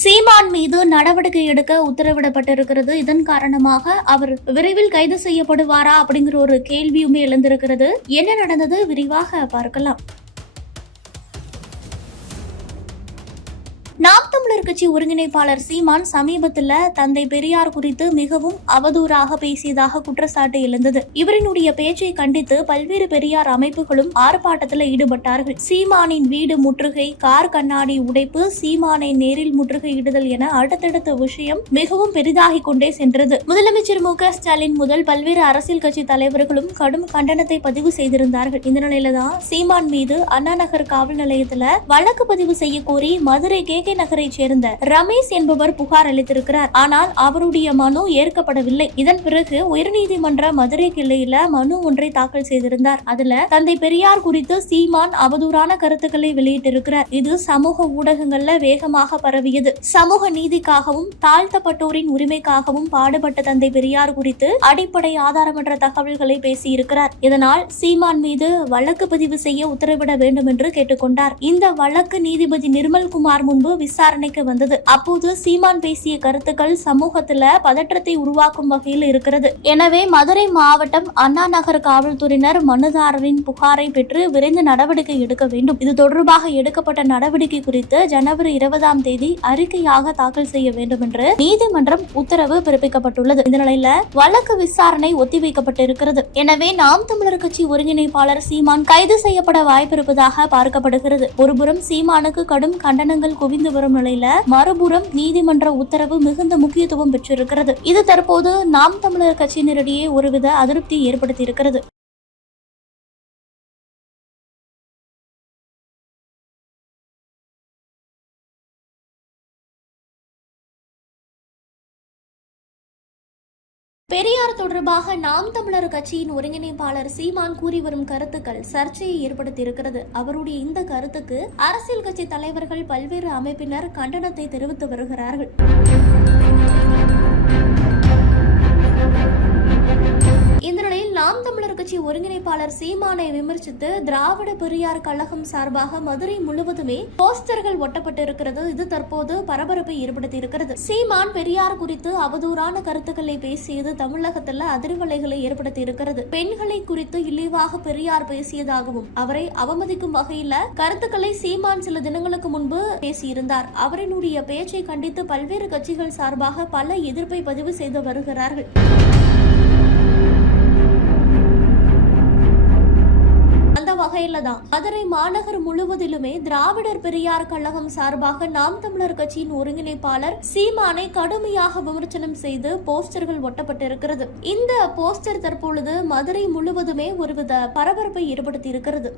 சீமான் மீது நடவடிக்கை எடுக்க உத்தரவிடப்பட்டிருக்கிறது. இதன் காரணமாக அவர் விரைவில் கைது செய்யப்படுவாரா அப்படிங்கிற ஒரு கேள்வியுமே எழுந்திருக்கிறது. என்ன நடந்தது விரிவாக பார்க்கலாம். நாம் தமிழர் கட்சி ஒருங்கிணைப்பாளர் சீமான் சமீபத்தில் தந்தை பெரியார் குறித்து மிகவும் அவதூறாக பேசியதாக குற்றச்சாட்டு எழுந்தது. இவரினுடைய பேச்சை கண்டித்து பல்வேறு பெரியார் அமைப்புகளும் ஆர்ப்பாட்டத்தில் ஈடுபட்டார்கள். சீமானின் வீடு முற்றுகை, கார் கண்ணாடி உடைப்பு, சீமானை நேரில் முற்றுகையிடுதல் என அடுத்தடுத்த விஷயம் மிகவும் பெரிதாகிக் கொண்டே சென்றது. முதலமைச்சர் மு.க.ஸ்டாலின் முதல் பல்வேறு அரசியல் கட்சி தலைவர்களும் கடும் கண்டனத்தை பதிவு செய்திருந்தார்கள். இந்த நிலையில தான் சீமான் மீது அண்ணா நகர் காவல் நிலையத்தில் வழக்கு பதிவு செய்ய கோரி மதுரை கே நகரை சேர்ந்த ரமேஷ் என்பவர் புகார் அளித்திருக்கிறார். ஆனால் அவருடைய மனு ஏற்கப்படவில்லை. இதன் பிறகு உயர்நீதிமன்ற மதுரை கிளையில மனு ஒன்றை தாக்கல் செய்திருந்தார். அதுல தந்தை பெரியார் குறித்து சீமான் அவதூறான கருத்துக்களை வெளியிட்டிருக்கிறார். இது சமூக ஊடகங்கள்ல வேகமாக பரவியது. சமூக நீதிக்காகவும் தாழ்த்தப்பட்டோரின் உரிமைக்காகவும் பாடுபட்ட தந்தை பெரியார் குறித்து அடிப்படை ஆதாரமற்ற தகவல்களை பேசியிருக்கிறார். இதனால் சீமான் மீது வழக்கு பதிவு செய்ய உத்தரவிட வேண்டும் என்று கேட்டுக்கொண்டார். இந்த வழக்கு நீதிபதி நிர்மல்குமார் முன்பு விசாரணைக்கு வந்தது. அப்போது சீமான் பேசிய கருத்துக்கள் சமூகத்துல பதற்றத்தை உருவாக்கும் வகையில் இருக்கிறது. எனவே மதுரை மாவட்டம் அண்ணா நகர் காவல்துறையினர் மனுதாரரின் புகாரை பெற்று விரைந்து நடவடிக்கை எடுக்க வேண்டும். இது தொடர்பாக எடுக்கப்பட்ட நடவடிக்கை குறித்து ஜனவரி 20ஆம் தேதி அறிக்கையாக தாக்கல் செய்ய வேண்டும் என்று நீதிமன்றம் உத்தரவு பிறப்பிக்கப்பட்டுள்ளது. இந்த நிலையில வழக்கு விசாரணை ஒத்திவைக்கப்பட்டிருக்கிறது. எனவே நாம் தமிழர் கட்சி ஒருங்கிணைப்பாளர் சீமான் கைது செய்யப்பட வாய்ப்பிருப்பதாக பார்க்கப்படுகிறது. ஒருபுறம் சீமானுக்கு கடும் கண்டனங்கள் குவிந்து வரும் நிலையில மறுபுறம் நீதிமன்ற உத்தரவு மிகுந்த முக்கியத்துவம் பெற்றிருக்கிறது. இது தற்போது நாம் தமிழர் கட்சியினரிடையே ஒருவித அதிருப்தியை ஏற்படுத்தி இருக்கிறது. பெரியார் தொடர்பாக நாம் தமிழர் கட்சியின் ஒருங்கிணைப்பாளர் சீமான் கூறி வரும் கருத்துக்கள் சர்ச்சையை ஏற்படுத்தியிருக்கிறது. அவருடைய இந்த கருத்துக்கு அரசியல் கட்சி தலைவர்கள் பல்வேறு அமைப்பினர் கண்டனத்தை தெரிவித்து வருகிறார்கள். இந்த நிலையில் நாம் தமிழர் கட்சி ஒருங்கிணைப்பாளர் சீமானை விமர்சித்து திராவிட பெரியார் கழகம் சார்பாக மதுரை முழுவதுமே போஸ்டர்கள் ஒட்டப்பட்டிருக்கிறது. இது தற்போது பரபரப்பை ஏற்படுத்தி இருக்கிறது. சீமான் பெரியார் குறித்து அவதூறான கருத்துக்களை பேசியது தமிழகத்தில் அதிர்வலைகளை ஏற்படுத்தி இருக்கிறது. பெண்களை குறித்து இழிவாக பெரியார் பேசியதாகவும் அவரை அவமதிக்கும் வகையில கருத்துக்களை சீமான் சில தினங்களுக்கு முன்பு பேசியிருந்தார். அவரினுடைய பேச்சை கண்டித்து பல்வேறு கட்சிகள் சார்பாக பல எதிர்ப்பை பதிவு செய்து வருகிறார்கள். வகையில தான் மதுரை மாநகர் முழுவதிலுமே திராவிடர் பெரியார் கழகம் சார்பாக நாம் தமிழர் கட்சியின் ஒருங்கிணைப்பாளர் சீமானை கடுமையாக விமர்சனம் செய்து போஸ்டர்கள் ஒட்டப்பட்டிருக்கிறது. இந்த போஸ்டர் தற்பொழுது மதுரை முழுவதுமே ஒருவித பரபரப்பை ஏற்படுத்தி இருக்கிறது.